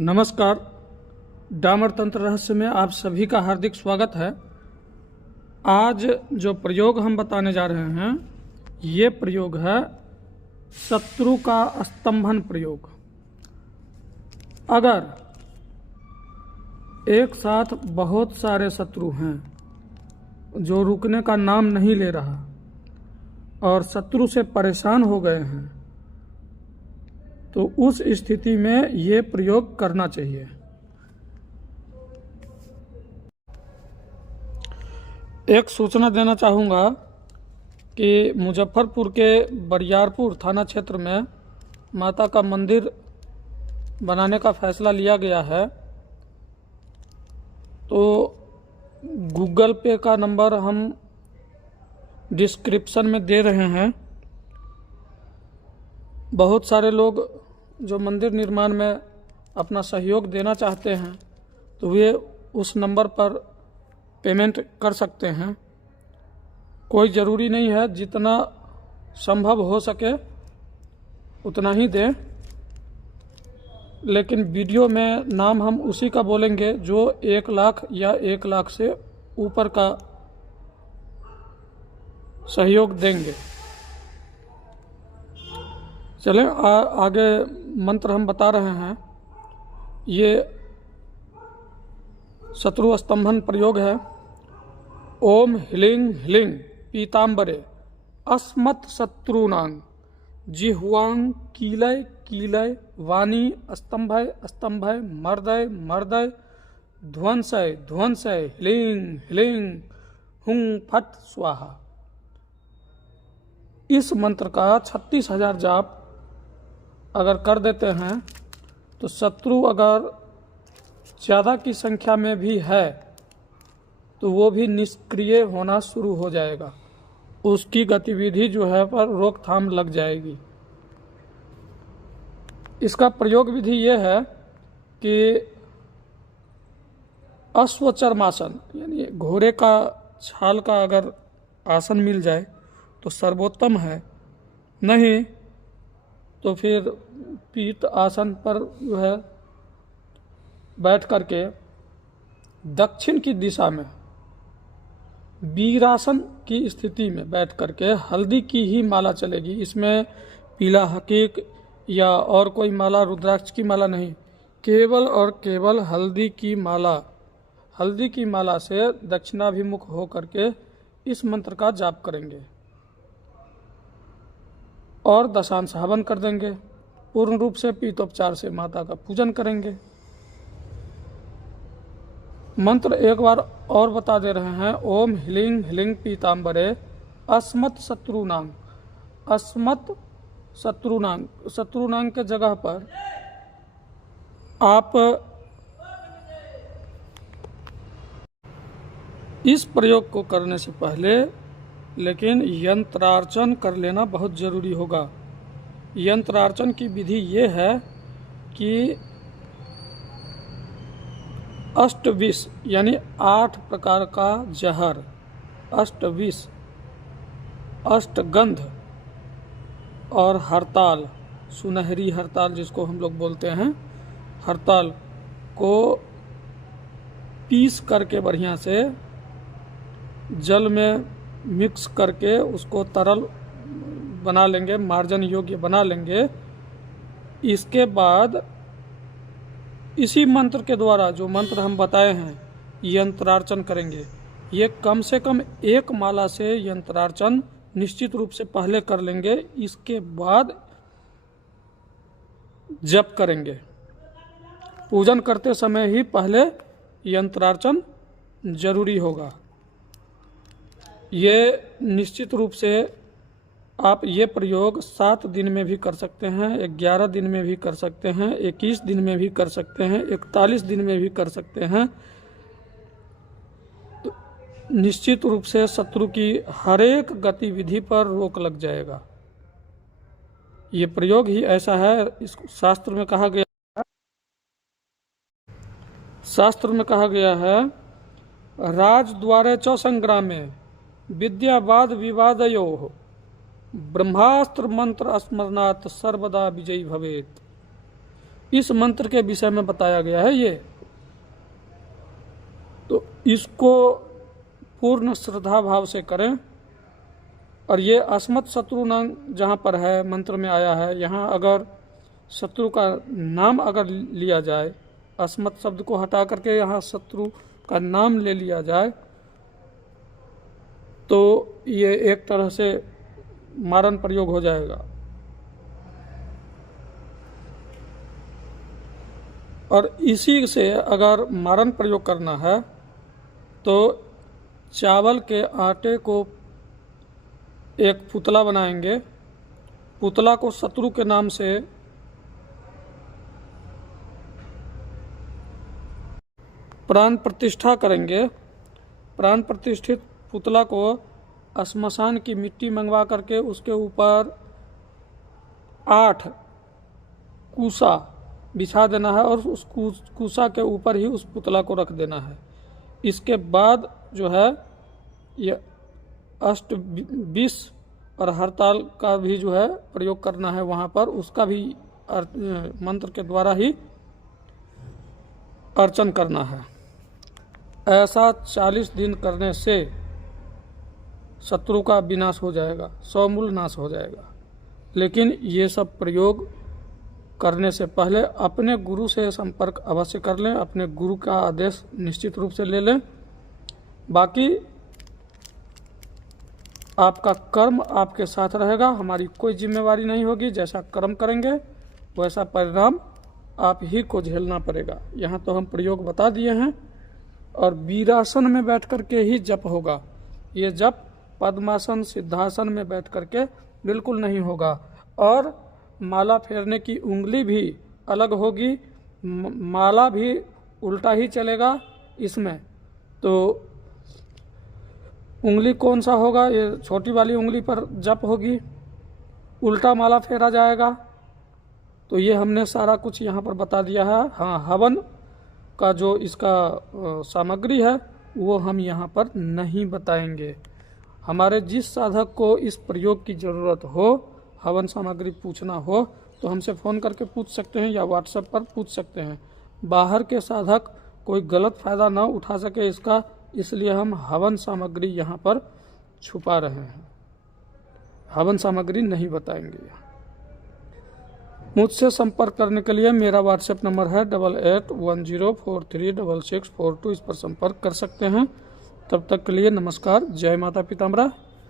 नमस्कार। डामर तंत्र रहस्य में आप सभी का हार्दिक स्वागत है। आज जो प्रयोग हम बताने जा रहे हैं ये प्रयोग है शत्रु का स्तंभन प्रयोग। अगर एक साथ बहुत सारे शत्रु हैं जो रुकने का नाम नहीं ले रहा और शत्रु से परेशान हो गए हैं तो उस स्थिति में ये प्रयोग करना चाहिए। एक सूचना देना चाहूँगा कि मुजफ्फरपुर के बरियारपुर थाना क्षेत्र में माता का मंदिर बनाने का फैसला लिया गया है। तो गूगल पे का नंबर हम डिस्क्रिप्शन में दे रहे हैं। बहुत सारे लोग जो मंदिर निर्माण में अपना सहयोग देना चाहते हैं तो वे उस नंबर पर पेमेंट कर सकते हैं। कोई ज़रूरी नहीं है, जितना संभव हो सके उतना ही दें, लेकिन वीडियो में नाम हम उसी का बोलेंगे जो 1 लाख या 1 लाख से ऊपर का सहयोग देंगे। चलें आगे मंत्र हम बता रहे हैं। ये शत्रु स्तंभन प्रयोग है। ओम ह्लीं ह्लीं पीतांबरे अस्मत् शत्रुनां जिह्वां कीलय कीलय वाणी स्तंभय स्तंभय मर्दय मर्दय ध्वंसय ध्वंसय ह्लीं ह्लीं हुं फट स्वाहा। इस मंत्र का 36,000 जाप अगर कर देते हैं तो शत्रु अगर ज़्यादा की संख्या में भी है तो वो भी निष्क्रिय होना शुरू हो जाएगा। उसकी गतिविधि जो है पर रोकथाम लग जाएगी। इसका प्रयोग विधि ये है कि अश्वचर्मासन यानी घोड़े का छाल का अगर आसन मिल जाए तो सर्वोत्तम है, नहीं तो फिर पीठ आसन पर जो है बैठ करके दक्षिण की दिशा में वीरासन की स्थिति में बैठ करके हल्दी की ही माला चलेगी। इसमें पीला हकीक या और कोई माला, रुद्राक्ष की माला नहीं, केवल और केवल हल्दी की माला से दक्षिणाभिमुख हो करके इस मंत्र का जाप करेंगे और दशांश हवन कर देंगे। पूर्ण रूप से पीतोपचार से माता का पूजन करेंगे। मंत्र एक बार और बता दे रहे हैं। ओम ह्लीं ह्लीं पीतांबरे अस्मत् शत्रुनां। अस्मत् शत्रुनां, शत्रुनां के जगह पर आप इस प्रयोग को करने से पहले लेकिन यंत्रार्चन कर लेना बहुत ज़रूरी होगा। यंत्रार्चन की विधि ये है कि अष्टविष यानी 8 प्रकार का जहर, अष्टविष, अष्टगंध और हरताल, सुनहरी हरताल जिसको हम लोग बोलते हैं, हरताल को पीस करके बढ़िया से जल में मिक्स करके उसको तरल बना लेंगे, मार्जन योग्य बना लेंगे। इसके बाद इसी मंत्र के द्वारा जो मंत्र हम बताए हैं यंत्रार्चन करेंगे। ये कम से कम 1 माला से यंत्रार्चन निश्चित रूप से पहले कर लेंगे, इसके बाद जप करेंगे। पूजन करते समय ही पहले यंत्रार्चन जरूरी होगा। ये निश्चित रूप से आप ये प्रयोग 7 दिन में भी कर सकते हैं, 11 दिन में भी कर सकते हैं, 21 दिन में भी कर सकते हैं, 41 दिन में भी कर सकते हैं। तो निश्चित रूप से शत्रु की हर एक गतिविधि पर रोक लग जाएगा। ये प्रयोग ही ऐसा है। इस शास्त्र में कहा गया है राजद्वारे च संग्रामे विद्यावाद विवादयोः ब्रह्मास्त्र मंत्र स्मरणात् सर्वदा विजयी भवेत्। इस मंत्र के विषय में बताया गया है ये। तो इसको पूर्ण श्रद्धा भाव से करें। और ये अस्मत् शत्रु नाम जहाँ पर है मंत्र में आया है, यहाँ अगर शत्रु का नाम अगर लिया जाए, अस्मत् शब्द को हटा करके यहाँ शत्रु का नाम ले लिया जाए, तो ये एक तरह से मारन प्रयोग हो जाएगा। और इसी से अगर मारन प्रयोग करना है तो चावल के आटे को एक पुतला बनाएंगे, पुतला को शत्रु के नाम से प्राण प्रतिष्ठा करेंगे। प्राण प्रतिष्ठित पुतला को श्मशान की मिट्टी मंगवा करके उसके ऊपर 8 कूसा बिछा देना है और उस कूसा के ऊपर ही उस पुतला को रख देना है। इसके बाद जो है ये अष्ट विष और हड़ताल का भी जो है प्रयोग करना है वहाँ पर, उसका भी मंत्र के द्वारा ही अर्चन करना है। ऐसा 40 दिन करने से शत्रु का विनाश हो जाएगा, समूल नाश हो जाएगा। लेकिन ये सब प्रयोग करने से पहले अपने गुरु से संपर्क अवश्य कर लें, अपने गुरु का आदेश निश्चित रूप से ले लें। बाकी आपका कर्म आपके साथ रहेगा, हमारी कोई जिम्मेवारी नहीं होगी। जैसा कर्म करेंगे वैसा परिणाम आप ही को झेलना पड़ेगा। यहाँ तो हम प्रयोग बता दिए हैं। और वीरासन में बैठ करके ही जप होगा। ये जप पद्मासन सिद्धासन में बैठ करके बिल्कुल नहीं होगा। और माला फेरने की उंगली भी अलग होगी, माला भी उल्टा ही चलेगा इसमें। तो उंगली कौन सा होगा? ये छोटी वाली उंगली पर जप होगी, उल्टा माला फेरा जाएगा। तो ये हमने सारा कुछ यहाँ पर बता दिया है। हाँ, हवन का जो इसका सामग्री है वो हम यहाँ पर नहीं बताएंगे। हमारे जिस साधक को इस प्रयोग की ज़रूरत हो, हवन सामग्री पूछना हो, तो हमसे फ़ोन करके पूछ सकते हैं या व्हाट्सएप पर पूछ सकते हैं। बाहर के साधक कोई गलत फ़ायदा ना उठा सके इसका, इसलिए हम हवन सामग्री यहाँ पर छुपा रहे हैं। हवन सामग्री नहीं बताएंगे। मुझसे संपर्क करने के लिए मेरा व्हाट्सएप नंबर है 8810436642। इस पर संपर्क कर सकते हैं। तब तक के लिए नमस्कार। जय माता पिताम्बरा।